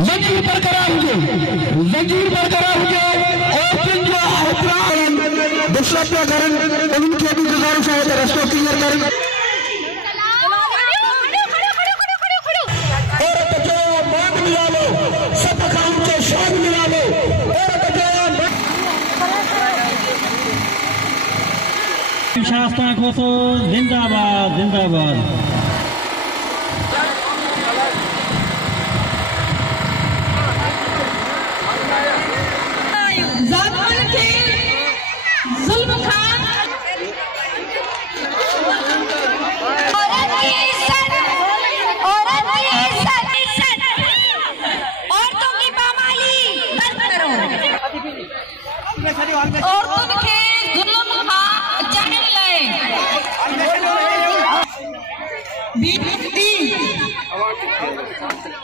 जंजीर बरकरार हुजे और जिन जो अपराध दूसरा पे करन उनके भी गुजारिश है कि रस्तो क्लियर करें। औरत जो बात मिला लो सब काम के शान मिला लो। औरत जो शास्त्रा को जिंदाबाद जिंदाबाद। औरतों के जुल्म का चैनल लाए।